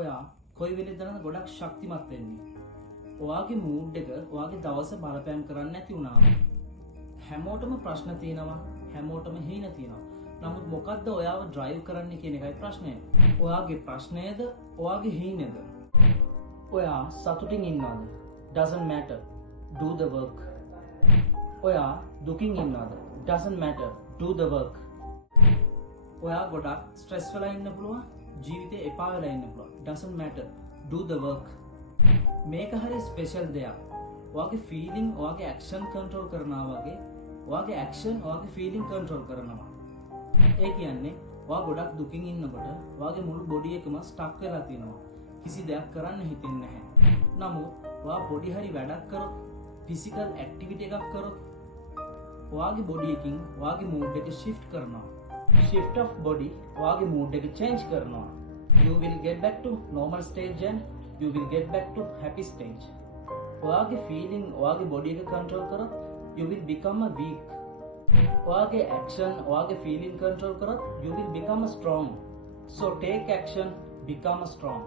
ඔයා කොයි වෙලෙදද ගොඩක් ශක්තිමත් වෙන්නේ? ඔයාගේ මූඩ් එක ඔයාගේ දවස බලපෑම් කරන්නේ නැති වුණාම. හැමෝටම ප්‍රශ්න තියෙනවා, හැමෝටම හීන තියෙනවා. නමුත් මොකද්ද ඔයාව ඩ්‍රයිව් කරන්නේ කියන එකයි ප්‍රශ්නය. ඔයාගේ ප්‍රශ්නයද ඔයාගේ හීනද? ඔයා සතුටින් ඉන්නවද? Doesn't matter. Do the work. ඔයා දුකින් ඉන්නවද? Doesn't matter. Do the work. ඔයා ගොඩක් ස්ට්‍රෙස් වෙලා ඉන්න පුළුවන්, ජීවිතේ එපා වෙලා ඉන්න පුළුවන්. Doesn't matter. Do the work. මේක හරි ස්පෙෂල් දෙයක්. ඔයාගේ ෆීලිං ඔයාගේ ඇක්ෂන් කන්ට්‍රෝල් කරනවා වගේ, ඔයාගේ ඇක්ෂන් ඔයාගේ ෆීලිං කන්ට්‍රෝල් කරනවා. ඒ කියන්නේ ඔයා ගොඩක් දුකින් ඉන්නකොට ඔයාගේ මුළු බොඩි එකම ස්ටක් වෙලා තියෙනවා. කිසි දෙයක් කරන්න හිතෙන්නේ නැහැ. නමුත් ඔයා පොඩි හරි වැඩක් කරොත්, ෆිසිකල් ඇක්ටිවිටි එකක් කරොත්, ඔයාගේ බොඩි එකකින් ඔයාගේ මූඩ් එක shift කරනවා. shift of body ඔයාගේ මූඩ් එක change කරනවා. You will get back to normal stage and you will get back to happy stage. ඔයාගේ feeling ඔයාගේ body එක control කරොත් you will become a weak. ඔයාගේ action ඔයාගේ feeling control කරොත් you will become a strong. So take action, become a strong.